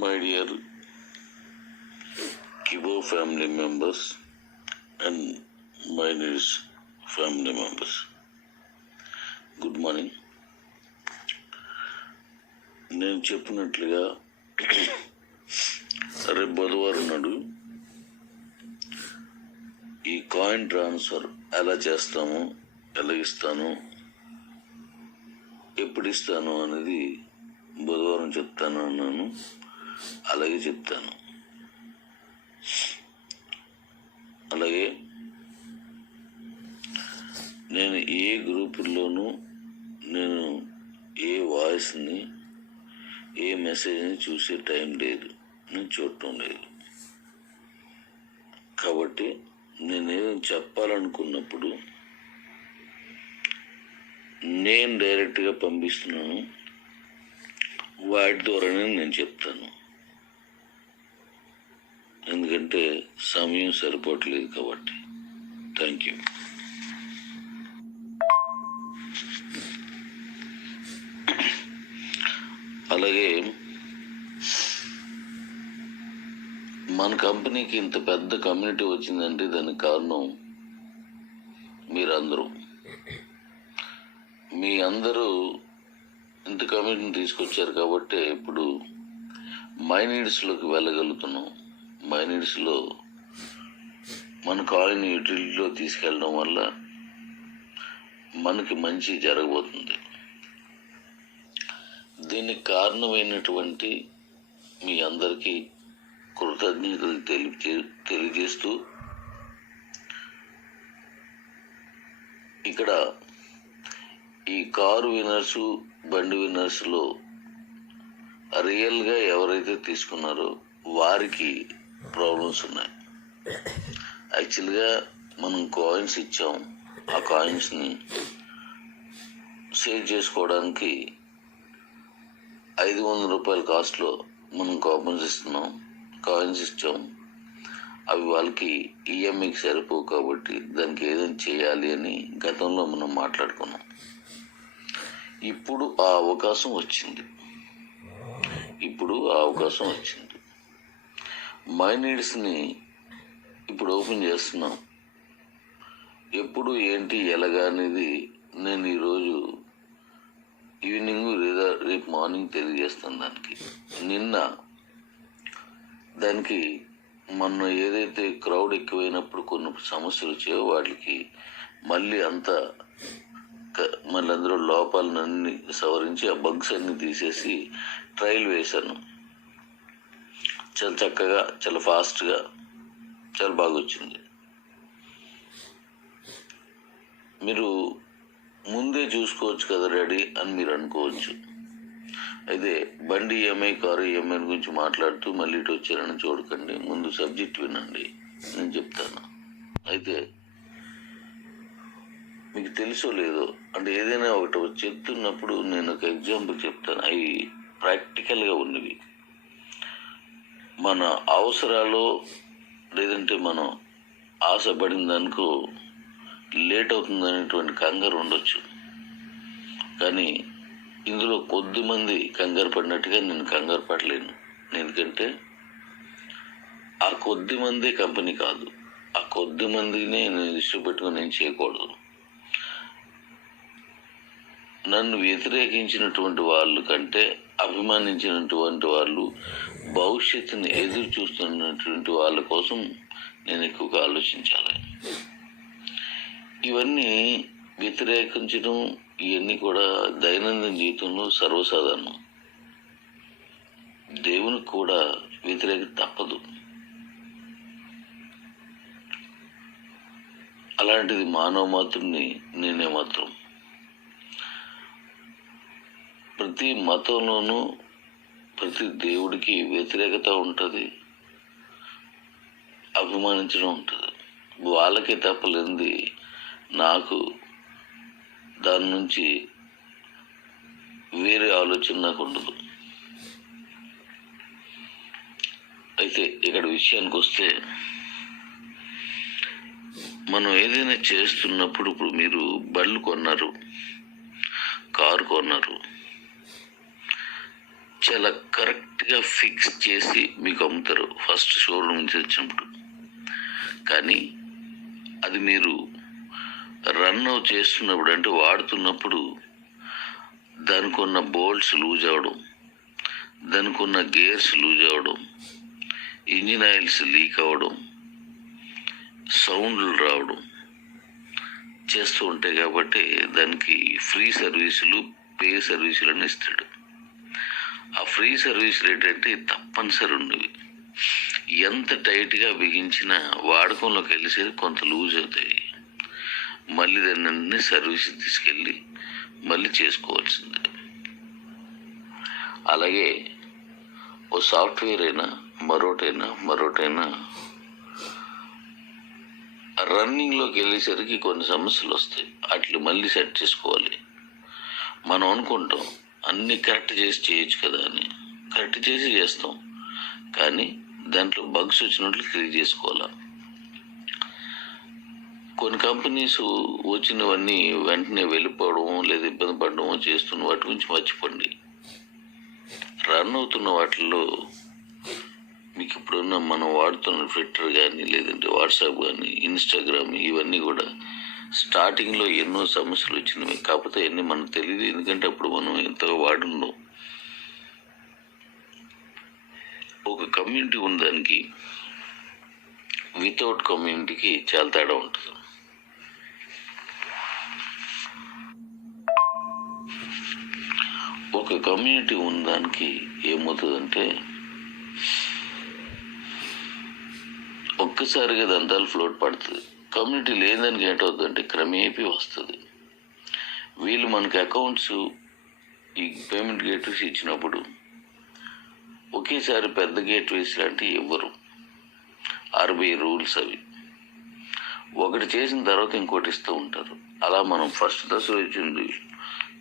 my dear Kibo family members and my dear family members, good morning. నేను చెప్పినట్లుగా రేపు బుధవారం నాడు ఈ కాయిన్ ట్రాన్స్ఫర్ ఎలా చేస్తాము, ఎలా ఇస్తాను, ఎప్పుడు ఇస్తాను అనేది బుధవారం చెప్తాను అన్నాను. అలాగే చెప్తాను. అలాగే నేను ఏ గ్రూపుల్లోనూ నేను ఏ వాయిస్ని ఏ మెసేజ్ని చూసే టైం లేదు, నేను చూడటం లేదు. కాబట్టి నేనేదో చెప్పాలనుకున్నప్పుడు నేను డైరెక్ట్గా పంపిస్తున్నాను, వాటి ద్వారానే నేను చెప్తాను. ఎందుకంటే సమయం సరిపోవట్లేదు కాబట్టి. Thank you. అలాగే మన కంపెనీకి ఇంత పెద్ద కమ్యూనిటీ వచ్చిందంటే దానికి కారణం మీరందరూ. మీ అందరూ ఇంత కమ్యూనిటీని తీసుకొచ్చారు కాబట్టి ఇప్పుడు మై నీడ్స్లోకి వెళ్ళగలుగుతున్నాం. మై నీడ్స్లో మన కాయిన్ యూటిలిటీలో తీసుకెళ్ళడం వల్ల మనకి మంచి జరగబోతుంది. దీనికి కారణమైనటువంటి మీ అందరికీ కృతజ్ఞతలు తెలియజేస్తూ ఇక్కడ ఈ కారు విన్నర్సు, బండి విన్నర్స్లో రియల్గా ఎవరైతే తీసుకున్నారో వారికి ప్రాబ్లమ్స్ ఉన్నాయి. యాక్చువల్గా మనం కాయిన్స్ ఇచ్చాం, ఆ కాయిన్స్ని సేవ్ చేసుకోవడానికి 500 రూపాయల కాస్ట్లో మనం కాయిన్స్ ఇచ్చాం. అవి వాళ్ళకి ఈఎంఐకి సరిపోవు కాబట్టి దానికి ఏదైనా చేయాలి అని గతంలో మనం మాట్లాడుకున్నాం. ఇప్పుడు ఆ అవకాశం వచ్చింది. మై నీడ్స్ని ఇప్పుడు ఓపెన్ చేస్తున్నాం. ఎప్పుడు ఏంటి ఎలాగా అనేది నేను ఈరోజు ఈవినింగ్ లేదా రేపు మార్నింగ్ తెలియజేస్తాను. దానికి మొన్న ఏదైతే క్రౌడ్ ఎక్కువైనప్పుడు కొన్ని సమస్యలు వచ్చాయో వాటికి మళ్ళీ అందులో లోపాలన్నీ సవరించి ఆ బగ్స్ అన్ని తీసేసి ట్రయల్ వేశాను. చాలా చక్కగా, చాలా ఫాస్ట్గా, చాలా బాగా వచ్చింది. మీరు ముందే చూసుకోవచ్చు కదా రెడీ అని మీరు అనుకోవచ్చు. అయితే బండి ఈఎంఐ, కారు ఈఎంఐ గురించి మాట్లాడుతూ మళ్ళీ ఇటు వచ్చారని చూడకండి. ముందు సబ్జెక్ట్ వినండి, నేను చెప్తాను. అయితే మీకు తెలుసో లేదో అంటే ఏదైనా ఒకటి చెప్తున్నప్పుడు నేను ఒక ఎగ్జాంపుల్ చెప్తాను. అవి ప్రాక్టికల్గా ఉన్నవి. మన అవసరాలు లేదంటే మనం ఆశపడిన దానికో లేట్ అవుతుందనేటువంటి కంగారు ఉండొచ్చు. కానీ ఇందులో కొద్ది మంది కంగారు పడినట్టుగా నేను కంగారు పడలేను. ఎందుకంటే ఆ కొద్ది మంది కంపెనీ కాదు, ఆ కొద్ది మందిని నేను దృష్టి పెట్టుకుని నేను చేయకూడదు. నన్ను వ్యతిరేకించినటువంటి వాళ్ళు కంటే అభిమానించినటువంటి వాళ్ళు, భవిష్యత్తుని ఎదురు చూస్తున్నటువంటి వాళ్ళ కోసం నేను ఎక్కువగా ఆలోచించాలి. ఇవన్నీ వ్యతిరేకించడం ఇవన్నీ కూడా దైనందిన జీవితంలో సర్వసాధారణం. దేవునికి కూడా వ్యతిరేకత తప్పదు. అలాంటిది మానవ మాత్రుని నేనే మాత్రం. ప్రతి మతంలోనూ ప్రతి దేవుడికి వ్యతిరేకత ఉంటుంది, అభిమానించడం ఉంటుంది. వాళ్ళకే తప్పలేంది నాకు దాని నుంచి వేరే ఆలోచన నాకు ఉండదు. అయితే ఇక్కడ విషయానికి వస్తే మనం ఏదైనా చేస్తున్నప్పుడు, ఇప్పుడు మీరు బళ్ళు కొన్నారు, కారు కొన్నారు, చాలా కరెక్ట్గా ఫిక్స్ చేసి మీకు అమ్ముతారు ఫస్ట్ షోరూమ్ నుంచి వచ్చినప్పుడు. కానీ అది మీరు రన్ చేస్తున్నప్పుడు, అంటే వాడుతున్నప్పుడు దానికి ఉన్న బోల్ట్స్ లూజ్ అవ్వడం, దానికి ఉన్న గేర్స్ లూజ్ అవ్వడం, ఇంజిన్ ఆయిల్స్ లీక్ అవ్వడం, సౌండ్లు రావడం చేస్తూ ఉంటాయి. కాబట్టి దానికి ఫ్రీ సర్వీసులు, పే సర్వీసులు అని ఇస్తాడు. ఆ ఫ్రీ సర్వీసులు ఏంటంటే తప్పనిసరి ఉండేవి. ఎంత టైట్గా బిగించినా వాడకంలోకి వెళ్ళేసరికి కొంత లూజ్ అవుతాయి. మళ్ళీ దాన్ని సర్వీస్ తీసుకెళ్ళి మళ్ళీ చేసుకోవాల్సిందే. అలాగే ఓ సాఫ్ట్వేర్ అయినా మరోటైనా రన్నింగ్లోకి వెళ్ళేసరికి కొన్ని సమస్యలు వస్తాయి. వాటిని మళ్ళీ సెట్ చేసుకోవాలి. మనం అనుకుంటాం అన్నీ కరెక్ట్ చేసి చేయొచ్చు కదా అని. కరెక్ట్ చేసి చేస్తాం, కానీ దాంట్లో బగ్స్ వచ్చినట్లు క్లియర్ చేసుకోవాలి. కొన్ని కంపెనీస్ వచ్చినవన్నీ వెంటనే వెళ్ళిపోవడం లేదా ఇబ్బంది పడడం చేస్తున్న వాటి గురించి మర్చిపోండి. రన్ అవుతున్న వాటిల్లో మీకు ఇప్పుడున్న మనం వాడుతున్న ట్విట్టర్ కానీ, లేదంటే వాట్సాప్ కానీ, ఇన్స్టాగ్రామ్, ఇవన్నీ కూడా స్టార్టింగ్లో ఎన్నో సమస్యలు వచ్చినవి. కాకపోతే అన్నీ మనకు తెలియదు, ఎందుకంటే అప్పుడు మనం ఎంతగా వాడున్నాం. ఒక కమ్యూనిటీ ఉన్నదానికి వితౌట్ కమ్యూనిటీకి చాలా తేడా ఉంటుంది. ఒక కమ్యూనిటీ ఉన్నదానికి ఏమవుతుందంటే ఒక్కసారిగా దంతాలు ఫ్లోట్ పడుతుంది. కమ్యూనిటీ లేదని ఏంటవుతుందంటే క్రమేపీ వస్తుంది. వీళ్ళు మనకి అకౌంట్స్, ఈ పేమెంట్ గేట్వేస్ ఇచ్చినప్పుడు ఒకేసారి పెద్ద గేట్వేస్ లాంటివి ఇవ్వరు. RBI రూల్స్ అవి. ఒకటి చేసిన తర్వాత ఇంకోటి ఇస్తూ ఉంటారు. అలా మనం ఫస్ట్ దశలో ఇచ్చింది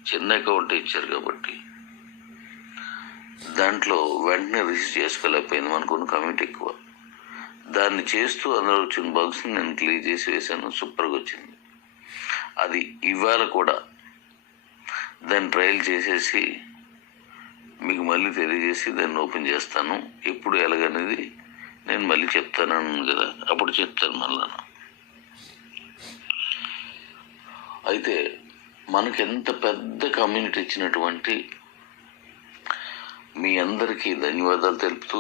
చిన్న అకౌంట్ ఇచ్చారు కాబట్టి దాంట్లో వెంటనే రిసీవ్ చేసుకోలేకపోయింది. మనకున్న కమ్యూనిటీ ఎక్కువ. దాన్ని చేస్తూ అందులో వచ్చిన బగ్స్ని నేను క్లియర్ చేసి వేశాను. సూపర్గా వచ్చింది. అది ఇవాళ కూడా దాన్ని ట్రయల్ చేసేసి మీకు మళ్ళీ తెలియజేసి దాన్ని ఓపెన్ చేస్తాను. ఎప్పుడు ఎలాగనేది నేను మళ్ళీ చెప్తాను కదా, అప్పుడు చెప్తాను మళ్ళా. అయితే మనకి ఎంత పెద్ద కమ్యూనిటీ ఇచ్చినటువంటి మీ అందరికీ ధన్యవాదాలు తెలుపుతూ,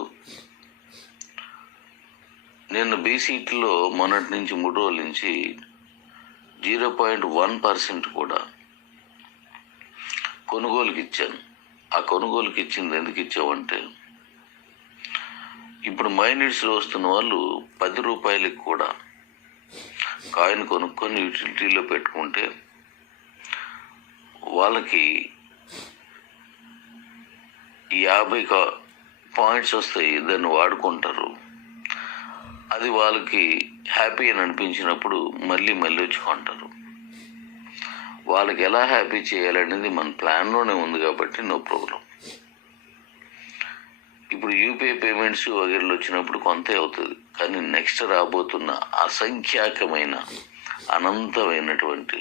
నేను బీసీట్లో మొన్నటి నుంచి 3 రోజుల నుంచి 0.1% కూడా కొనుగోలుకి ఇచ్చాను. ఆ కొనుగోలుకి ఇచ్చింది ఎందుకు ఇచ్చామంటే, ఇప్పుడు మైనిట్స్లో వస్తున్న వాళ్ళు 10 రూపాయలకి కూడా కాయిన్ కొనుక్కొని యూటిలిటీలో పెట్టుకుంటే వాళ్ళకి 50 పాయింట్స్ వస్తాయి. దాన్ని వాడుకుంటారు. అది వాళ్ళకి హ్యాపీ అని అనిపించినప్పుడు మళ్ళీ వచ్చి కొంటారు. వాళ్ళకి ఎలా హ్యాపీ చేయాలనేది మన ప్లాన్లోనే ఉంది కాబట్టి నో ప్రాబ్లం. ఇప్పుడు యూపీఐ పేమెంట్స్ వగేరలు వచ్చినప్పుడు కొంతే అవుతుంది, కానీ నెక్స్ట్ రాబోతున్న అసంఖ్యాకమైన అనంతమైనటువంటి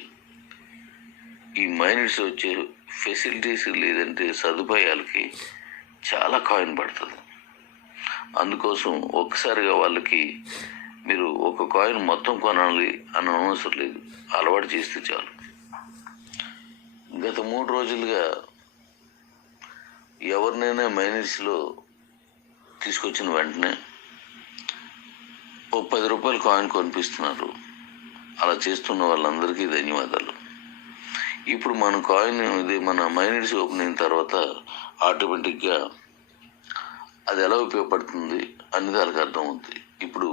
ఈ మైనిట్స్ వచ్చే ఫెసిలిటీస్ లేదంటే సదుపాయాలకి చాలా కాయిన్ పడుతుంది. అందుకోసం ఒక్కసారిగా వాళ్ళకి మీరు ఒక కాయిన్ మొత్తం కొనాలి అని అవసరం లేదు, అలవాటు చేస్తే చాలు. గత 3 రోజులుగా ఎవరినైనా మైనిట్స్లో తీసుకొచ్చిన వెంటనే ఓ 10 రూపాయలు కాయిన్ కొనిపిస్తున్నారు. అలా చేస్తున్న వాళ్ళందరికీ ధన్యవాదాలు. ఇప్పుడు మన కాయిన్ ఇది మన మైనిట్స్ ఓపెన్ అయిన తర్వాత ఆటోమేటిక్గా అది ఎలా ఉపయోగపడుతుంది అనేది వాళ్ళకి అర్థమవుతుంది. ఇప్పుడు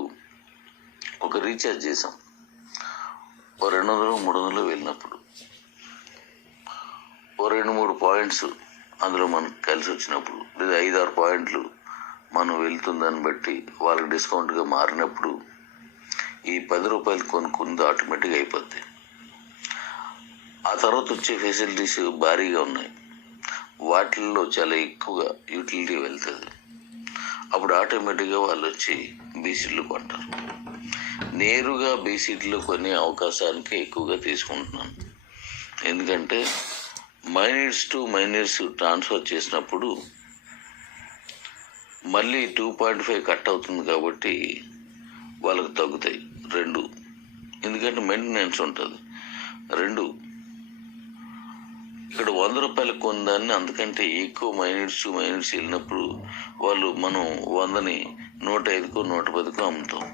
ఒక రీఛార్జ్ చేసాం, ఓ 200-300 వెళ్ళినప్పుడు ఓ 2-3 పాయింట్స్ అందులో మనకు కలిసి వచ్చినప్పుడు, లేదా 5-6 పాయింట్లు మనం వెళ్తుందని బట్టి వాళ్ళకి డిస్కౌంట్గా మారినప్పుడు ఈ 10 రూపాయలు కొనుక్కుంది ఆటోమేటిక్గా అయిపోద్ది. ఆ తర్వాత వచ్చే ఫెసిలిటీస్ భారీగా ఉన్నాయి. వాటిల్లో చాలా ఎక్కువగా యూటిలిటీ వెళ్తుంది. అప్పుడు ఆటోమేటిక్గా వాళ్ళు వచ్చి బీసీట్లు కొంటారు. నేరుగా బీసీట్లు కొనే అవకాశానికి ఎక్కువగా తీసుకుంటున్నాను. ఎందుకంటే మైనిట్స్ టు మైనిట్స్ ట్రాన్స్ఫర్ చేసినప్పుడు మళ్ళీ 2.5 కట్ అవుతుంది కాబట్టి వాళ్ళకు తగ్గుతాయి 2. ఎందుకంటే మెయింటెనెన్స్ ఉంటుంది 2. ఇక్కడ 100 రూపాయలకు కొన్నదాన్ని అంతకంటే ఎక్కువ మైనిట్స్ వెళ్ళినప్పుడు మనం 100ని 105కో 110కో అమ్ముతాం.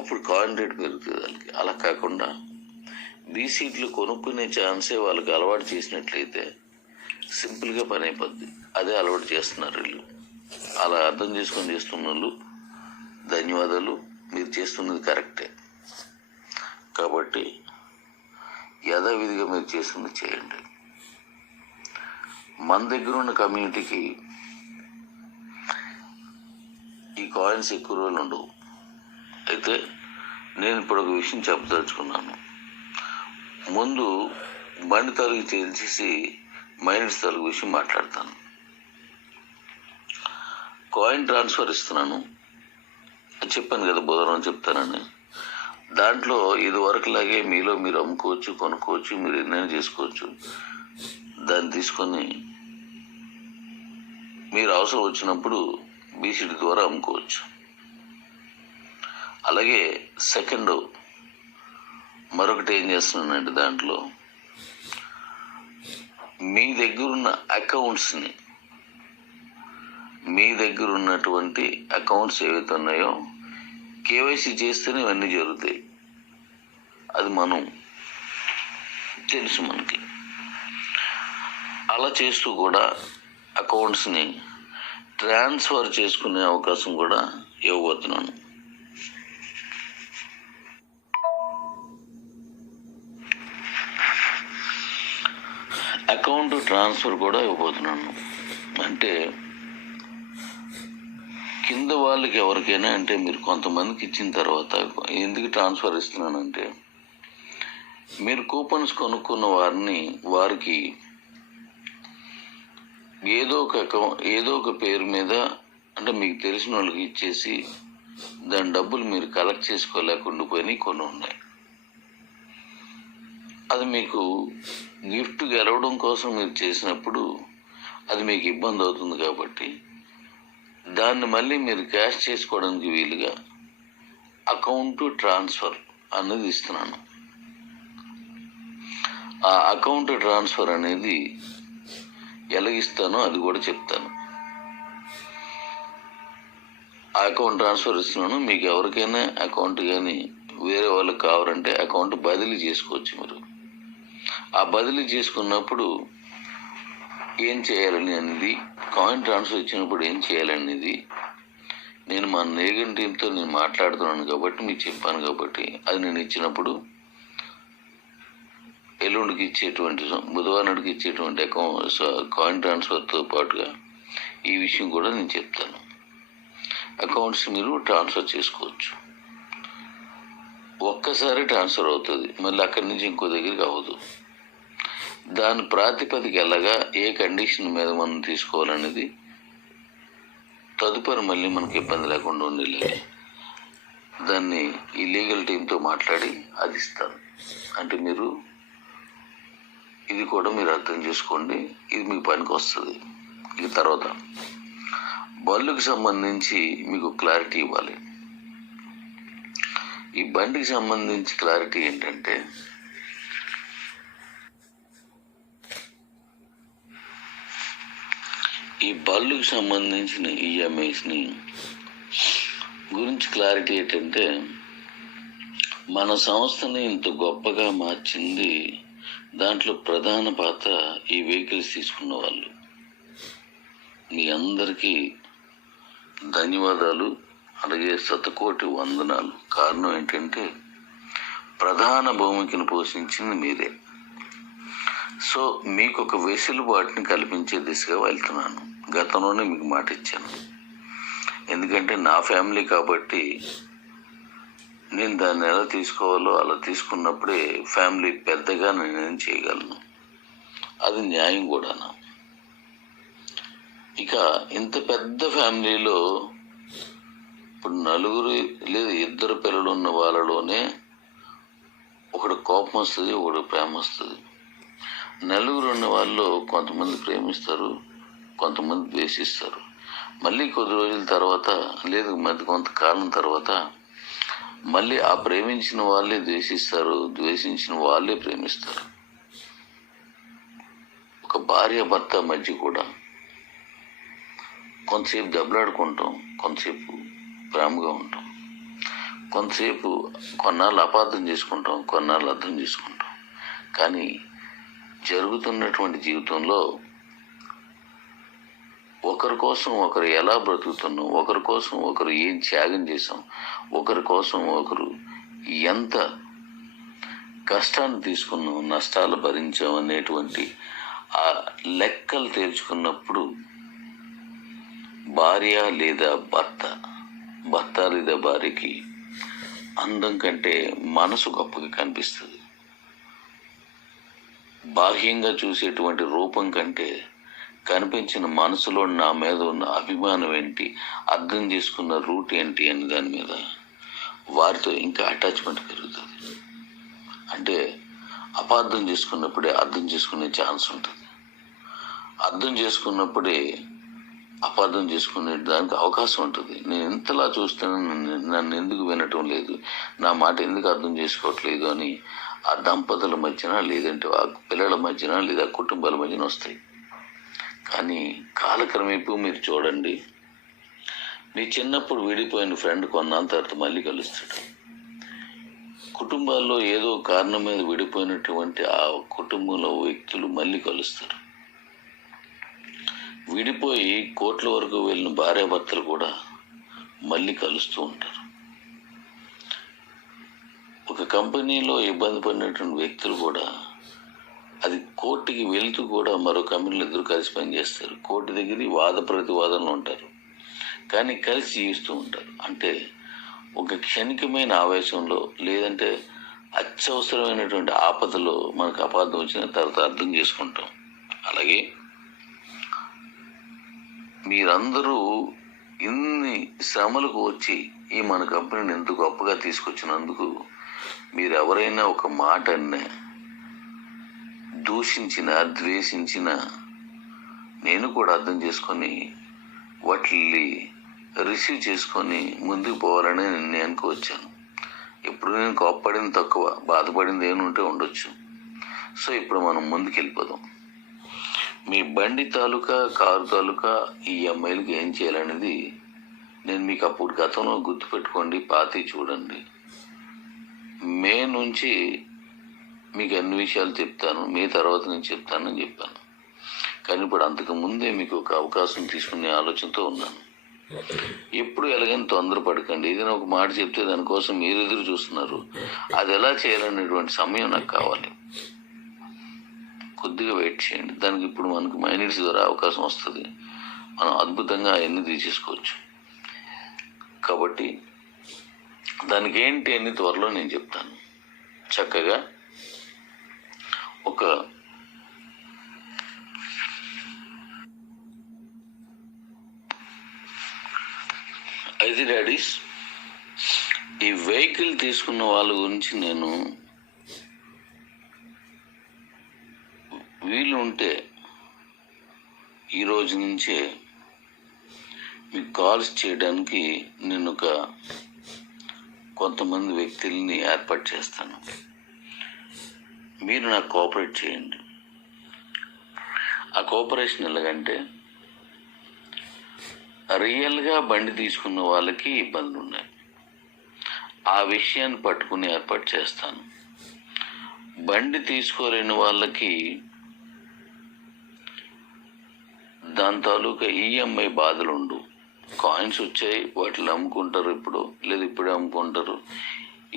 అప్పుడు కాయిన్ రేట్ పెరుగుతుంది వాళ్ళకి. అలా కాకుండా బీసీట్లు కొనుక్కునే ఛాన్సే వాళ్ళకి అలవాటు చేసినట్లయితే సింపుల్గా పని అయిపోద్ది. అదే అలవాటు చేస్తున్నారు వీళ్ళు. అలా అర్థం చేసుకొని చేస్తున్న వాళ్ళు ధన్యవాదాలు. మీరు చేస్తున్నది కరెక్టే. కాబట్టి యథావిధిగా మీరు చేస్తున్నది చేయండి. మన దగ్గర ఉన్న కమ్యూనిటీకి ఈ కాయిన్స్ ఎక్కువ రోజులు ఉండవు. అయితే నేను ఇప్పుడు ఒక విషయం చెప్పదలుచుకున్నాను. ముందు బండి తలుగు చేసి మైనస్ తలుగు విషయం మాట్లాడతాను. కాయిన్ ట్రాన్స్ఫర్ ఇస్తున్నాను చెప్పాను కదా, బుధవారం చెప్తానని. దాంట్లో ఇది వరకులాగే మీలో మీరు అమ్ముకోవచ్చు, కొనుక్కోవచ్చు, మీరు ఎన్నైనా చేసుకోవచ్చు. దాన్ని తీసుకొని మీరు అవసరం వచ్చినప్పుడు బీసీడీ ద్వారా అమ్ముకోవచ్చు. అలాగే సెకండ్ మరొకటి ఏం చేస్తున్నానంటే, దాంట్లో మీ దగ్గరున్న అకౌంట్స్ని, మీ దగ్గర ఉన్నటువంటి అకౌంట్స్ ఏవైతే ఉన్నాయో కేవైసీ చేస్తేనే ఇవన్నీ జరుగుతాయి. అది మనం తెలుసు మనకి. అలా చేస్తూ కూడా అకౌంట్స్ని ట్రాన్స్ఫర్ చేసుకునే అవకాశం కూడా ఇవ్వబోతున్నాను. అకౌంట్ ట్రాన్స్ఫర్ కూడా ఇవ్వబోతున్నాను. అంటే కింద వాళ్ళకి ఎవరికైనా, అంటే మీరు కొంతమందికి ఇచ్చిన తర్వాత ఎందుకు ట్రాన్స్ఫర్ ఇస్తున్నానంటే, మీరు కూపన్స్ కొనుక్కున్న వారికి ఏదో ఒక పేరు మీద, అంటే మీకు తెలిసిన వాళ్ళకి ఇచ్చేసి దాని డబ్బులు మీరు కలెక్ట్ చేసుకోలేకుండా పోయినాయి కొన్ని ఉన్నాయి. అది మీకు గిఫ్ట్ గెలవడం కోసం మీరు చేసినప్పుడు అది మీకు ఇబ్బంది అవుతుంది. కాబట్టి దాన్ని మళ్ళీ మీరు క్యాష్ చేసుకోవడానికి వీలుగా అకౌంట్ ట్రాన్స్ఫర్ అనేది ఇస్తున్నాను. ఆ అకౌంట్ ట్రాన్స్ఫర్ అనేది ఎలాగిస్తానో అది కూడా చెప్తాను. ఆ అకౌంట్ ట్రాన్స్ఫర్ ఇస్తున్నాను. మీకు ఎవరికైనా అకౌంట్ కానీ వేరే వాళ్ళకి కావాలంటే అకౌంట్ బదిలీ చేసుకోవచ్చు. మీరు ఆ బదిలీ చేసుకున్నప్పుడు ఏం చేయాలని అనేది, కాయిన్ ట్రాన్స్ఫర్ ఇచ్చినప్పుడు ఏం చేయాలనేది నేను మా నేగన్ టీంతో నేను మాట్లాడుతున్నాను కాబట్టి మీకు చెప్పాను. కాబట్టి అది నేను ఇచ్చినప్పుడు ఎల్లుండికి ఇచ్చేటువంటి, బుధవారం నాటికి ఇచ్చేటువంటి కాయిన్ ట్రాన్స్ఫర్తో పాటుగా ఈ విషయం కూడా నేను చెప్తాను. అకౌంట్స్ మీరు ట్రాన్స్ఫర్ చేసుకోవచ్చు. ఒక్కసారి ట్రాన్స్ఫర్ అవుతుంది, మళ్ళీ అక్కడి నుంచి ఇంకో దగ్గరికి అవ్వదు. దాని ప్రాతిపదిక ఎలాగా, ఏ కండిషన్ మీద మనం తీసుకోవాలనేది తదుపరి మళ్ళీ మనకి ఇబ్బంది లేకుండా ఉండేలాగా దాన్ని ఈ లీగల్ టీంతో మాట్లాడి అది ఇస్తాను. అంటే మీరు ఇది కూడా మీరు అర్థం చేసుకోండి, ఇది మీకు పనికి వస్తుంది. ఇక తర్వాత బళ్ళుకి సంబంధించి మీకు క్లారిటీ ఇవ్వాలి. ఈ బండికి సంబంధించి క్లారిటీ ఏంటంటే, ఈ బళ్ళుకి సంబంధించిన ఈఎంఐస్ని గురించి క్లారిటీ ఏంటంటే, మన సంస్థని ఇంత గొప్పగా మార్చింది దాంట్లో ప్రధాన పాత్ర ఈ వెహికల్స్ తీసుకున్న వాళ్ళు. మీ అందరికీ ధన్యవాదాలు, అలాగే శతకోటి వందనాలు. కారణం ఏంటంటే, ప్రధాన భూమికను పోషించింది మీరే. సో మీకు ఒక వెసులుబాటుని కల్పించే దిశగా వెళ్తున్నాను. గతంలోనే మీకు మాట ఇచ్చాను. ఎందుకంటే నా ఫ్యామిలీ కాబట్టి నేను దాన్ని ఎలా తీసుకోవాలో అలా తీసుకున్నప్పుడే ఫ్యామిలీ పెద్దగా నేను చేయగలను. అది న్యాయం కూడా. ఇక ఇంత పెద్ద ఫ్యామిలీలో ఇప్పుడు 4 లేదా 2 పిల్లలు ఉన్న వాళ్ళలోనే ఒకడు కోపం వస్తుంది, ఒకడు ప్రేమ వస్తుంది. 4 ఉన్న వాళ్ళు కొంతమంది ప్రేమిస్తారు, కొంతమంది ద్వేషిస్తారు. మళ్ళీ కొద్ది రోజుల తర్వాత లేదు కొంతకాలం తర్వాత మళ్ళీ ఆ ప్రేమించిన వాళ్ళే ద్వేషిస్తారు, ద్వేషించిన వాళ్ళే ప్రేమిస్తారు. ఒక భార్య భర్త మధ్య కూడా కొంతసేపు దెబ్బలాడుకుంటాం, కొంతసేపు ప్రేమగా ఉంటాం, కొంతసేపు కొన్నాళ్ళు అపార్థం చేసుకుంటాం, కొన్నాళ్ళు అర్థం చేసుకుంటాం. కానీ జరుగుతున్నటువంటి జీవితంలో ఒకరి కోసం ఒకరు ఎలా బ్రతుకుతున్నాం, ఒకరి కోసం ఒకరు ఏం త్యాగం చేసాం, ఒకరి కోసం ఒకరు ఎంత కష్టాన్ని తీసుకున్నాం, నష్టాలు భరించాం అనేటువంటి ఆ లెక్కలు తేల్చుకున్నప్పుడు భార్య లేదా భర్త లేదా భార్యకి అందం కంటే మనసు గొప్పగా కనిపిస్తుంది. బాహ్యంగా చూసేటువంటి రూపం కంటే కనిపించిన మనసులో నా మీద ఉన్న అభిమానం ఏంటి, అర్థం చేసుకున్న రూట్ ఏంటి అని దాని మీద వారితో ఇంకా అటాచ్మెంట్ పెరుగుతుంది. అంటే అపార్థం చేసుకున్నప్పుడే అర్థం చేసుకునే ఛాన్స్ ఉంటుంది, అర్థం చేసుకున్నప్పుడే అపార్థం చేసుకునే దానికి అవకాశం ఉంటుంది. నేను ఎంతలా చూస్తాను, నన్ను ఎందుకు వినటం లేదు, నా మాట ఎందుకు అర్థం చేసుకోవట్లేదు అని ఆ దంపతుల మధ్యన, లేదంటే ఆ పిల్లల మధ్యన, లేదా కుటుంబాల మధ్యన వస్తాయి. కానీ కాలక్రమేపు మీరు చూడండి, మీ చిన్నప్పుడు విడిపోయిన ఫ్రెండ్ కొన్నాళ్ళ తర్వాత మళ్ళీ కలుస్తాడు. కుటుంబాల్లో ఏదో కారణం మీద విడిపోయినటువంటి ఆ కుటుంబంలో వ్యక్తులు మళ్ళీ కలుస్తారు. విడిపోయి కోట్ల వరకు వెళ్ళిన భార్యాభర్తలు కూడా మళ్ళీ కలుస్తూ ఉంటారు. ఒక కంపెనీలో ఇబ్బంది పడినటువంటి వ్యక్తులు కూడా అది కోర్టుకి వెళ్తూ కూడా మరో కంపెనీలు ఇద్దరు కలిసి పనిచేస్తారు. కోర్టు దగ్గర వాద ప్రతివాదనలు ఉంటారు, కానీ కలిసి జీవిస్తూ ఉంటారు. అంటే ఒక క్షణికమైన ఆవేశంలో, లేదంటే అత్యవసరమైనటువంటి ఆపదలో మనకు అపార్థం వచ్చిన తర్వాత అర్థం చేసుకుంటాం. అలాగే మీరందరూ ఇన్ని శ్రమలకు వచ్చి ఈ మన కంపెనీని ఎంత గొప్పగా తీసుకొచ్చినందుకు మీరు ఎవరైనా ఒక మాట అన్నా, దూషించిన, ద్వేషించిన, నేను కూడా అర్థం చేసుకొని వాటిని రిసీవ్ చేసుకొని ముందుకు పోవాలని నేను అనుకోవచ్చాను. ఇప్పుడు నేను కోప్పడింది తక్కువ, బాధపడింది ఏముంటే ఉండొచ్చు. సో ఇప్పుడు మనం ముందుకు వెళ్ళిపోదాం. మీ బండి తాలూకా, కారు తాలూకా ఈఎంఐలకి ఏం చేయాలనేది నేను మీకు అప్పుడు గతంలో గుర్తుపెట్టుకోండి, పాతి చూడండి. మే నుంచి మీకు అన్ని విషయాలు చెప్తాను, మే తర్వాత నేను చెప్తానని చెప్పాను. కానీ ఇప్పుడు అంతకు ముందే మీకు ఒక అవకాశం తీసుకునే ఆలోచనతో ఉన్నాను. ఎప్పుడు ఎలాగైనా తొందరపడకండి. ఏదైనా ఒక మాట చెప్తే దానికోసం మీరు ఎదురు చూస్తున్నారు. అది ఎలా చేయాలనేటువంటి సమయం నాకు కావాలి. కొద్దిగా వెయిట్ చేయండి. దానికి ఇప్పుడు మనకు మైనిట్స్ ద్వారా అవకాశం వస్తుంది. మనం అద్భుతంగా అవన్నీ తీసేసుకోవచ్చు. కాబట్టి దానికి ఏంటి అని త్వరలో నేను చెప్తాను. చక్కగా ఒక అయితే డాడీస్, ఈ వెహికల్ తీసుకున్న వాళ్ళ గురించి నేను వీలు ఉంటే ఈరోజు నుంచే మీకు కాల్స్ చేయడానికి నేను కొంతమంది వ్యక్తుల్ని ఏర్పాటు చేస్తాను. మీరు నాకు కోఆపరేట్ చేయండి. ఆ కోఆపరేషన్ ఎలాగంటే, రియల్గా బండి తీసుకున్న వాళ్ళకి ఇబ్బందులు ఉన్నాయి, ఆ విషయాన్ని పట్టుకుని ఏర్పాటు చేస్తాను. బండి తీసుకోలేని వాళ్ళకి దాని తాలూకా ఈఎంఐ బాధలు ఉండవు. కాయిన్స్ వచ్చాయి, వాటిని అమ్ముకుంటారు, లేదు ఇప్పుడే అమ్ముకుంటారు,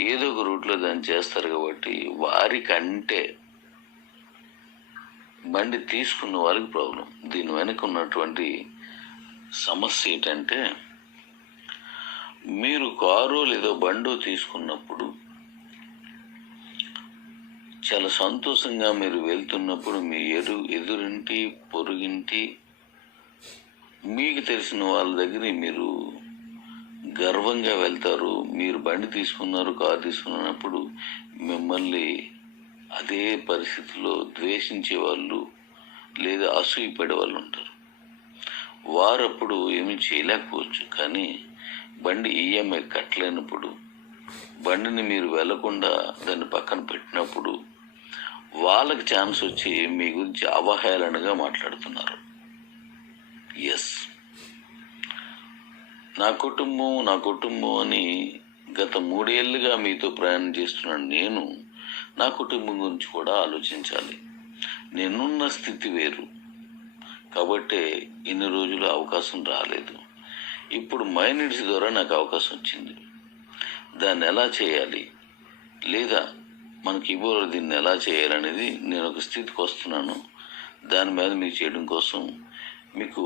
ఏదో ఒక రూట్లో దాన్ని చేస్తారు. కాబట్టి వారికంటే బండి తీసుకున్న వాళ్ళకి ప్రాబ్లం. దీని వెనక ఉన్నటువంటి సమస్య ఏంటంటే, మీరు కారు లేదా బండో తీసుకున్నప్పుడు చాలా సంతోషంగా మీరు వెళ్తున్నప్పుడు మీ ఎదురింటి, పొరుగింటి, మీకు తెలిసిన వాళ్ళ దగ్గర మీరు గర్వంగా వెళ్తారు. మీరు బండి తీసుకున్నారు, కారు తీసుకున్నప్పుడు మిమ్మల్ని అదే పరిస్థితిలో ద్వేషించే వాళ్ళు లేదా అసూయపడే వాళ్ళు ఉంటారు. వారు అప్పుడు ఏమీ చేయలేకపోవచ్చు. కానీ బండి ఈఎంఐ కట్టలేనప్పుడు, బండిని మీరు వెళ్లకుండా దాన్ని పక్కన పెట్టినప్పుడు వాళ్ళకి ఛాన్స్ వచ్చి మీ గురించి అవహేళనగా మాట్లాడుతున్నారు. ఎస్, నా కుటుంబం అని గత 3 ఏళ్ళుగా మీతో ప్రయాణం చేస్తున్నాను. నేను నా కుటుంబం గురించి కూడా ఆలోచించాలి. నేనున్న స్థితి వేరు కాబట్టే ఇన్ని రోజులు అవకాశం రాలేదు. ఇప్పుడు మైనిడ్స్ ద్వారా నాకు అవకాశం వచ్చింది. దాన్ని ఎలా చేయాలి, లేదా మనకి ఇవ్వరు దీన్ని ఎలా చేయాలనేది నేను ఒక స్థితికి వస్తున్నాను. దాని మీద మీకు చేయడం కోసం మీకు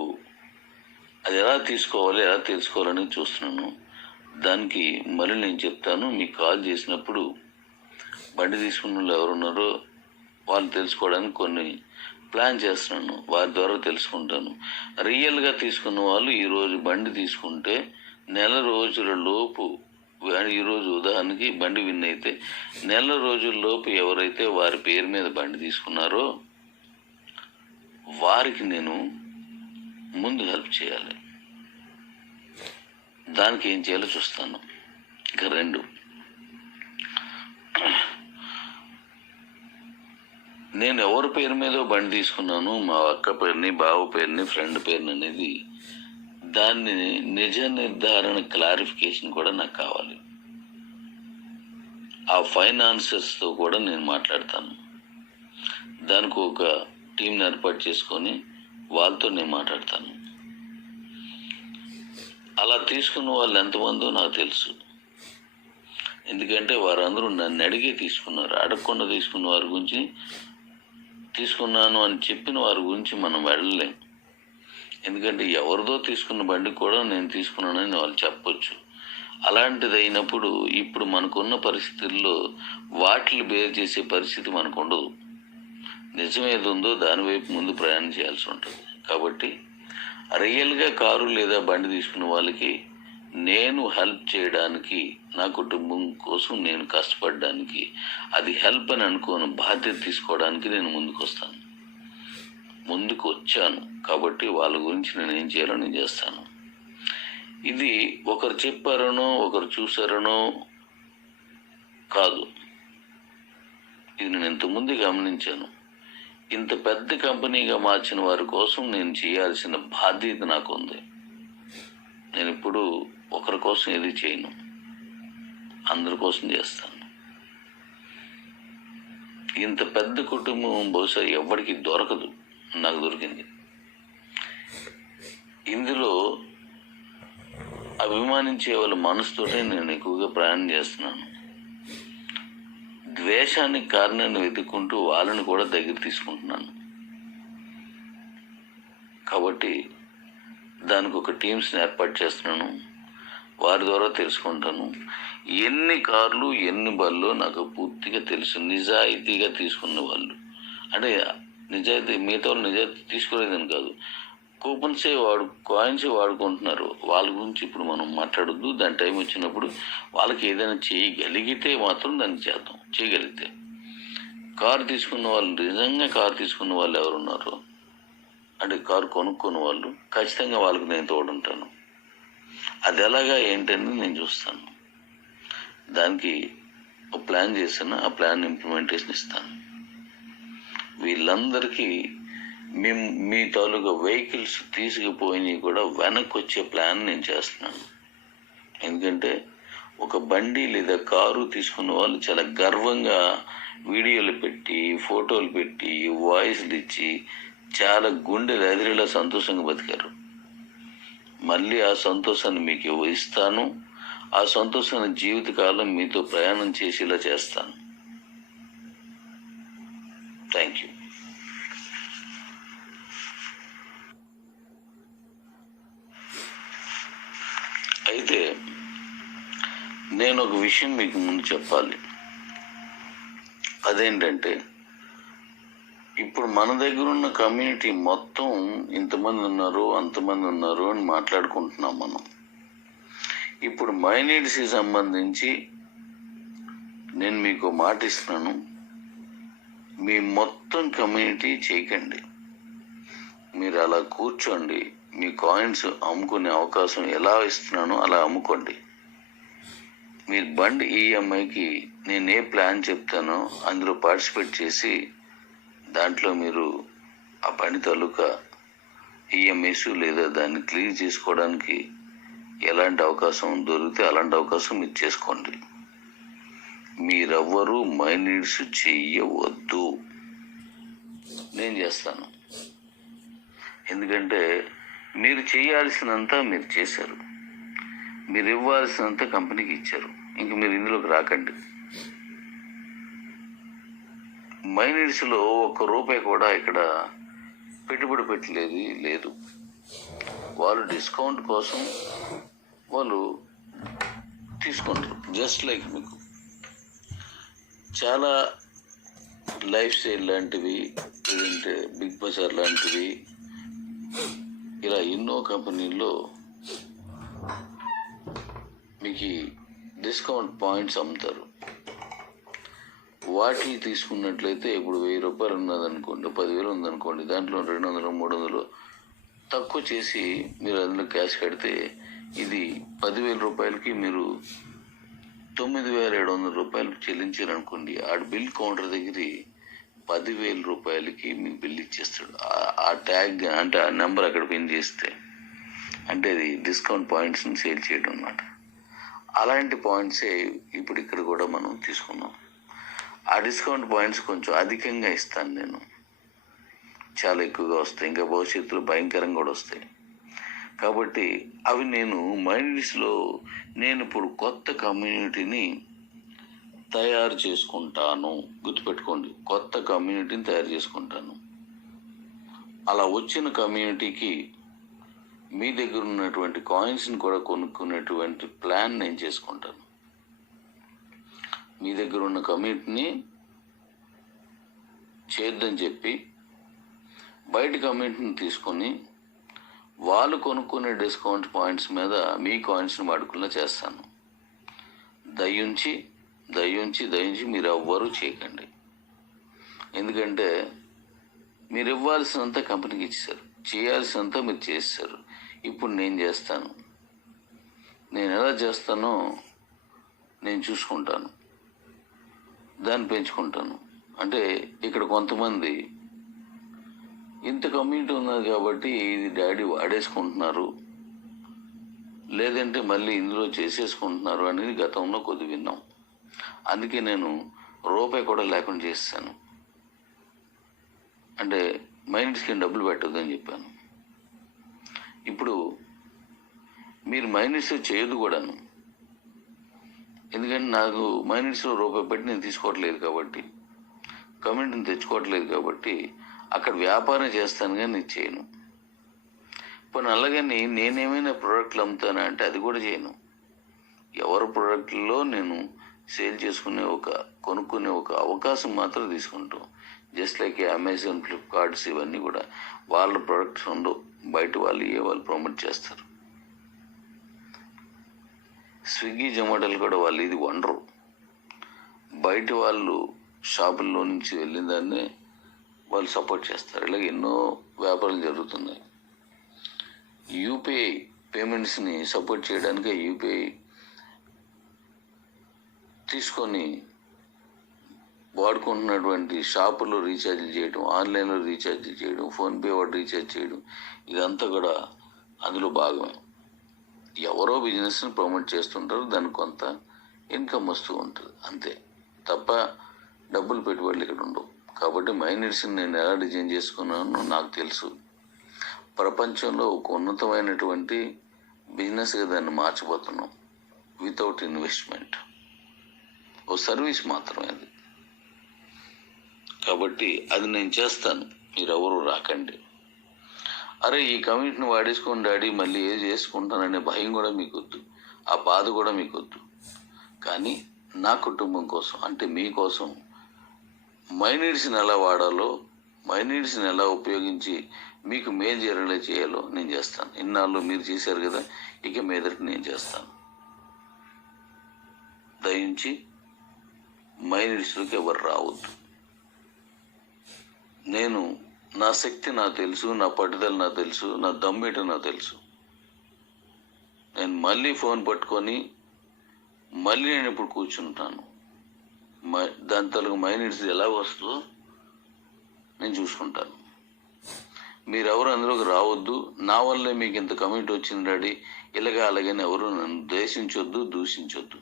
అది ఎలా తీసుకోవాలి, ఎలా తెలుసుకోవాలని చూస్తున్నాను. దానికి మళ్ళీ నేను చెప్తాను. మీకు కాల్ చేసినప్పుడు బండి తీసుకున్న వాళ్ళు ఎవరున్నారో వాళ్ళు తెలుసుకోవడానికి కొన్ని ప్లాన్ చేస్తున్నాను. వారి ద్వారా తెలుసుకుంటాను. రియల్గా తీసుకున్న వాళ్ళు ఈరోజు బండి తీసుకుంటే నెల రోజుల లోపు, ఈరోజు ఉదాహరణకి బండి విన్ అయితే నెల రోజుల లోపు ఎవరైతే వారి పేరు మీద బండి తీసుకున్నారో వారికి నేను ముందు హెల్ప్ చేయాలి. దానికి ఏం చేయాలో చూస్తాను. ఇక 2, నేను ఎవరి పేరు మీద బండి తీసుకున్నాను, మా అక్క పేరుని, బావ పేరుని, ఫ్రెండ్ పేరుని అనేది దాన్ని నిజ నిర్ధారణ క్లారిఫికేషన్ కూడా నాకు కావాలి. ఆ ఫైనాన్సర్స్తో కూడా నేను మాట్లాడతాను. దానికి ఒక టీంని ఏర్పాటు చేసుకొని వాళ్ళతో నేను మాట్లాడతాను. అలా తీసుకున్న వాళ్ళు ఎంతమందో నాకు తెలుసు. ఎందుకంటే వారందరూ నన్ను అడిగే తీసుకున్నారు. అడగకుండా తీసుకున్న వారి గురించి, తీసుకున్నాను అని చెప్పిన వారి గురించి మనం వెళ్ళలేం. ఎందుకంటే ఎవరిదో తీసుకున్న బండి కూడా నేను తీసుకున్నానని వాళ్ళు చెప్పొచ్చు. అలాంటిది అయినప్పుడు ఇప్పుడు మనకున్న పరిస్థితుల్లో వాటిని బేర్ చేసే పరిస్థితి మనకు ఉండదు. నిజం ఏది ఉందో దాని వైపు ముందు ప్రయాణం చేయాల్సి ఉంటుంది. కాబట్టి రియల్గా కారు లేదా బండి తీసుకున్న వాళ్ళకి నేను హెల్ప్ చేయడానికి, నా కుటుంబం కోసం నేను కష్టపడడానికి, అది హెల్ప్ అని అనుకోను, బాధ్యత తీసుకోవడానికి నేను ముందుకు వచ్చాను. కాబట్టి వాళ్ళ గురించి నేను ఏం చేయాలో నేను చేస్తాను. ఇది ఒకరు చెప్పారనో ఒకరు చూసారనో కాదు. ఇది నేను ఇంతకుముందు గమనించాను. ఇంత పెద్ద కంపెనీగా మార్చిన వారి కోసం నేను చేయాల్సిన బాధ్యత నాకు ఉంది. నేను ఇప్పుడు ఒకరి కోసం ఏది చేయను, అందరి కోసం చేస్తాను. ఇంత పెద్ద కుటుంబం బహుశా ఎవరికి దొరకదు, నాకు దొరికింది. ఇందులో అభిమానించే వాళ్ళ మనసుతోటే నేను ఎక్కువగా ప్రయాణం చేస్తున్నాను. ద్వేషానికి కారణాన్ని వెతుక్కుంటూ వాళ్ళని కూడా దగ్గర తీసుకుంటున్నాను. కాబట్టి దానికి ఒక టీమ్స్ని ఏర్పాటు చేస్తున్నాను. వారి ద్వారా తెలుసుకుంటాను. ఎన్ని కార్లు ఎన్ని బళ్ళు నాకు పూర్తిగా తెలుసు. నిజాయితీగా తీసుకున్న వాళ్ళు అంటే నిజాయితీ, మిగతా వాళ్ళు నిజాయితీ తీసుకోలేదని కాదు, కాయిన్సే వాడుకుంటున్నారు. వాళ్ళ గురించి ఇప్పుడు మనం మాట్లాడొద్దు. దాని టైం వచ్చినప్పుడు వాళ్ళకి ఏదైనా చేయగలిగితే మాత్రం దాన్ని చేద్దాం. చేయగలిగితే కారు తీసుకున్న వాళ్ళు, నిజంగా కారు తీసుకున్న వాళ్ళు ఎవరున్నారో అంటే కారు కొనుక్కున్న వాళ్ళు, ఖచ్చితంగా వాళ్ళకి నేను తోడుంటాను. అది ఎలాగా ఏంటని నేను చూస్తాను. దానికి ఒక ప్లాన్ చేస్తాను. ఆ ప్లాన్ ఇంప్లిమెంటేషన్ ఇస్తాను. వీళ్ళందరికీ మీ తాలూకా వెహికల్స్ తీసుకుపోయినవి కూడా వెనక్కి వచ్చే ప్లాన్ నేను చేస్తున్నాను. ఎందుకంటే ఒక బండి లేదా కారు తీసుకున్న వాళ్ళు చాలా గర్వంగా వీడియోలు పెట్టి, ఫోటోలు పెట్టి, వాయిస్లు ఇచ్చి చాలా గుండెలు ఎదిరేలా సంతోషంగా బతికారు. మళ్ళీ ఆ సంతోషాన్ని మీకు ఇస్తాను. ఆ సంతోషాన్ని జీవితకాలం మీతో ప్రయాణం చేసేలా చేస్తాను. Thank you. అయితే నేను ఒక విషయం మీకు ముందు చెప్పాలి. అదేంటంటే ఇప్పుడు మన దగ్గర ఉన్న కమ్యూనిటీ మొత్తం ఇంతమంది ఉన్నారు, అంతమంది ఉన్నారు అని మాట్లాడుకుంటున్నాం మనం. ఇప్పుడు మైనీడ్స్కి సంబంధించి నేను మీకు మాట ఇస్తున్నాను. మీ మొత్తం కమ్యూనిటీ చేయకండి. మీరు అలా కూర్చోండి. మీ కాయిన్స్ అమ్ముకునే అవకాశం ఎలా ఇస్తున్నానో అలా అమ్ముకోండి. మీరు బండి ఈఎంఐకి నేను ఏ ప్లాన్ చెప్తానో అందులో పార్టిసిపేట్ చేసి దాంట్లో మీరు ఆ బండి తాలూకా ఈఎంఐస్ లేదా దాన్ని క్లియర్ చేసుకోవడానికి ఎలాంటి అవకాశం దొరికితే అలాంటి అవకాశం మీరు చేసుకోండి. మీరెవ్వరూ మైనీడ్స్ చెయ్యవద్దు. నేను చేస్తాను. ఎందుకంటే మీరు చేయాల్సినంత మీరు చేశారు, మీరు ఇవ్వాల్సినంత కంపెనీకి ఇచ్చారు. ఇంక మీరు ఇందులోకి రాకండి. మైనీడ్స్లో ₹1 కూడా ఇక్కడ పెట్టుబడి పెట్టలేదు లేదు. వాళ్ళు డిస్కౌంట్ కోసం వాళ్ళు తీసుకుంటారు. జస్ట్ లైక్ మీకు చాలా లైఫ్ స్టైల్ లాంటివి, లేదంటే బిగ్ బజార్ లాంటివి, ఇలా ఎన్నో కంపెనీల్లో మీకు డిస్కౌంట్ పాయింట్స్ అమ్ముతారు. వాటిని తీసుకున్నట్లయితే ఇప్పుడు ₹1000 ఉన్నదనుకోండి, 10,000 ఉందనుకోండి, దాంట్లో 200, 300 తక్కువ చేసి మీరు అందులో క్యాష్ కడితే ఇది ₹10,000కి మీరు ₹9,700 చెల్లించారనుకోండి. ఆడ బిల్ కౌంటర్ దగ్గర ₹10,000కి మీకు బిల్ ఇచ్చేస్తాడు. ఆ ట్యాగ్ అంటే ఆ నెంబర్ అక్కడ పిన్ చేస్తే అంటే అది డిస్కౌంట్ పాయింట్స్ని సేల్ చేయడం అన్నమాట. అలాంటి పాయింట్సే ఇప్పుడు ఇక్కడ కూడా మనం తీసుకున్నాం. ఆ డిస్కౌంట్ పాయింట్స్ కొంచెం అధికంగా ఇస్తాను నేను, చాలా ఎక్కువగా వస్తాయి, ఇంకా భవిష్యత్తులో భయంకరంగా కూడా వస్తాయి. కాబట్టి అవి నేను మైండ్స్లో నేను ఇప్పుడు కొత్త కమ్యూనిటీని తయారు చేసుకుంటాను. గుర్తుపెట్టుకోండి, కొత్త కమ్యూనిటీని తయారు చేసుకుంటాను. అలా వచ్చిన కమ్యూనిటీకి మీ దగ్గర ఉన్నటువంటి కాయిన్స్ని కూడా కొనుక్కునేటువంటి ప్లాన్ నేను చేసుకుంటాను. మీ దగ్గర ఉన్న కమ్యూనిటీని చేద్దని చెప్పి బయట కమ్యూనిటీని తీసుకొని వాళ్ళు కొనుక్కునే డిస్కౌంట్ పాయింట్స్ మీద మీ కాయిన్స్ని వాడుకున్నా చేస్తాను. దయించి మీరు ఎవ్వరూ చేయకండి. ఎందుకంటే మీరు ఇవ్వాల్సినంత కంపెనీకి ఇచ్చేశారు, చేయాల్సినంత మీరు చేస్తారు. ఇప్పుడు నేను చేస్తాను. నేను ఎలా చేస్తానో నేను చూసుకుంటాను, దాన్ని పెంచుకుంటాను. అంటే ఇక్కడ కొంతమంది ఇంత కమ్యూనిటీ ఉన్నది కాబట్టి ఇది డాడీ వాడేసుకుంటున్నారు, లేదంటే మళ్ళీ ఇందులో చేసేసుకుంటున్నారు అనేది గతంలో కొద్ది విన్నాం. అందుకే నేను ₹1 కూడా లేకుండా చేస్తాను. అంటే మైనీడ్స్కి డబ్బులు పెట్టొద్దని చెప్పాను. ఇప్పుడు మీరు మైనీడ్స్ చేయదు కూడాను. ఎందుకంటే నాకు మైనీడ్స్లో ₹1 పెట్టి నేను తీసుకోవట్లేదు కాబట్టి, కమ్యూనిటీని తెచ్చుకోవట్లేదు కాబట్టి అక్కడ వ్యాపారం చేస్తాను కానీ నేను చేయను. ఇప్పుడు అలాగని నేనేమైనా ప్రోడక్ట్లు అమ్ముతానా అంటే అది కూడా చేయను. ఎవరి ప్రోడక్ట్లో నేను సేల్ చేసుకునే కొనుక్కునే ఒక అవకాశం మాత్రం తీసుకుంటాం. జస్ట్ లైక్ అమెజాన్, ఫ్లిప్కార్ట్స్ ఇవన్నీ కూడా వాళ్ళ ప్రోడక్ట్స్ ఉండవు, బయట వాళ్ళు ప్రమోట్ చేస్తారు. స్విగ్గీ, జొమాటోలు కూడా వాళ్ళు ఇది వండరు, బయట వాళ్ళు షాపుల్లో నుంచి వెళ్ళిన దాన్ని వాళ్ళు సపోర్ట్ చేస్తారు. ఇలాగ ఎన్నో వ్యాపారాలు జరుగుతున్నాయి. యూపీఐ పేమెంట్స్ని సపోర్ట్ చేయడానికి యూపీఐ తీసుకొని వాడుకుంటున్నటువంటి షాపుల్లో రీఛార్జ్లు చేయడం, ఆన్లైన్లో రీఛార్జ్లు చేయడం, ఫోన్పే వాడు రీఛార్జ్ చేయడం, ఇదంతా కూడా అందులో భాగమే. ఎవరో బిజినెస్ని ప్రమోట్ చేస్తుంటారు, దానికి కొంత ఇన్కమ్ వస్తూ ఉంటుంది అంతే తప్ప డబ్బులు పెట్టుబడులు ఇక్కడ ఉండవు. కాబట్టి మైనీడ్స్ని నేను ఎలా డిజైన్ చేసుకున్నానో నాకు తెలుసు. ప్రపంచంలో ఒక ఉన్నతమైనటువంటి బిజినెస్గా దాన్ని మార్చిపోతున్నాం. వితౌట్ ఇన్వెస్ట్మెంట్, ఓ సర్వీస్ మాత్రమే అది. కాబట్టి అది నేను చేస్తాను, మీరెవరూ రాకండి. అరే ఈ కమ్యూనిటీని వాడేసుకోండి డాడీ, మళ్ళీ ఏది చేసుకుంటాననే భయం కూడా మీకు వద్దు, ఆ బాధ కూడా మీకు వద్దు. కానీ నా కుటుంబం కోసం, అంటే మీకోసం మైనీడ్స్ని ఎలా వాడాలో, మైనీడ్స్ని ఎలా ఉపయోగించి మీకు మేలు జరిగేలా చేయాలో నేను చేస్తాను. ఇన్నాళ్ళు మీరు చేశారు కదా, ఇక మీదటి నేను చేస్తాను. దయించి మైనీడ్స్లోకి ఎవరు రావద్దు. నేను నా శక్తి నాకు తెలుసు, నా పట్టుదల నాకు తెలుసు, నా దమ్మేటో నాకు తెలుసు. నేను మళ్ళీ ఫోన్ పట్టుకొని మళ్ళీ నేను ఇప్పుడు కూర్చుంటాను. దాని తలకు మైనస్ ఎలా వస్తుందో నేను చూసుకుంటాను. మీరెవరు అందులోకి రావద్దు. నా వల్లే మీకు ఇంత కమెంట్ వచ్చింది డాడీ, ఇలాగా అలాగని ఎవరు నన్ను ద్వేషించొద్దు, దూషించొద్దు.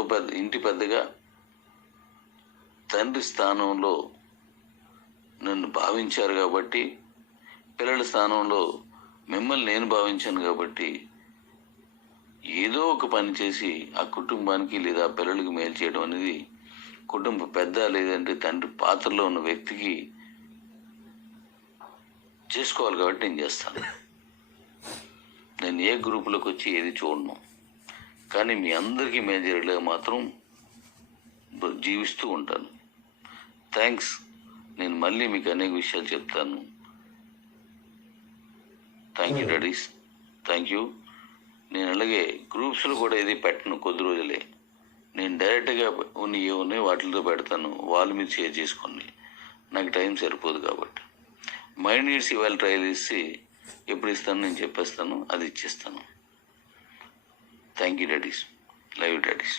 ఒక ఇంటి పెద్దగా తండ్రి స్థానంలో నన్ను భావించారు కాబట్టి, పిల్లల స్థానంలో మిమ్మల్ని నేను భావించాను కాబట్టి, ఏదో ఒక పని చేసి ఆ కుటుంబానికి లేదా పిల్లలకి మేలు చేయడం అనేది కుటుంబ పెద్ద లేదంటే తండ్రి పాత్రలో ఉన్న వ్యక్తికి చేసుకోవాలి కాబట్టి నేను చేస్తాను. నేను ఏ గ్రూపులోకి వచ్చి ఏది చూడను, కానీ మీ అందరికీ మేలు జరిగేలా మాత్రం జీవిస్తూ ఉంటాను. థ్యాంక్స్. నేను మళ్ళీ మీకు అనేక విషయాలు చెప్తాను. Thank you daddy's, thank you. నేను అలాగే గ్రూప్స్లో కూడా ఏది పెట్టను, కొద్ది రోజులే. నేను డైరెక్ట్గా ఉన్నాయి వాటితో పెడతాను, వాళ్ళ మీద షేర్ చేసుకోండి. నాకు టైం సరిపోదు కాబట్టి. మైండ్ నీడ్స్ ఇవాళ ట్రయల్ ఇచ్చి ఎప్పుడు ఇస్తాను నేను చెప్పేస్తాను, అది ఇచ్చేస్తాను. Thank you daddy's, love you daddy's.